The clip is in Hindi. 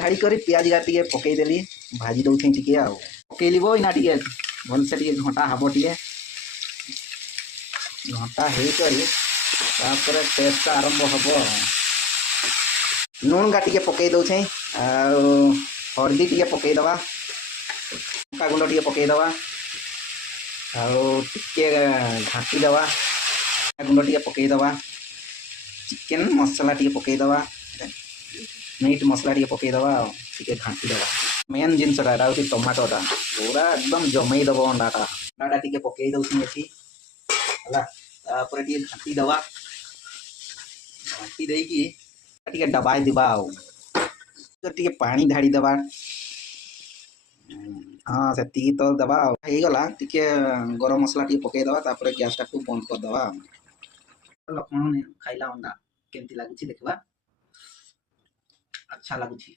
ढाड़ी कर पियाज टे पकईदेली भाजी दौथे टे पकईली इना टे भलसे टे घंटा हम टे घंटा होकर टेस्ट आरंभ हम लुण टे पकई दौचे हलदी टे पकईदवा लंका गुंड टे पकईदवा टे घाटीदवा गुंड टे पकईदवा चिकेन मसला टे पकईदवा मीट मसला टे पकईदवा टे घाटीदवा मेन जिनसटा हूँ टमाटोटा पूरा एकदम जमई दब अंडाटा अंडाटा टे पकई दौची टे घाटीदवा घाटी देकी टे दबाई देवा टे पानी ढाड़ी देवा हाँ से तो दबा होगला टे गरम मसला टे पकईदवा गैस टाक बंद करदे लक्ष्मण खाइला अंडा केमती लगुच देखा अच्छा लगुच है।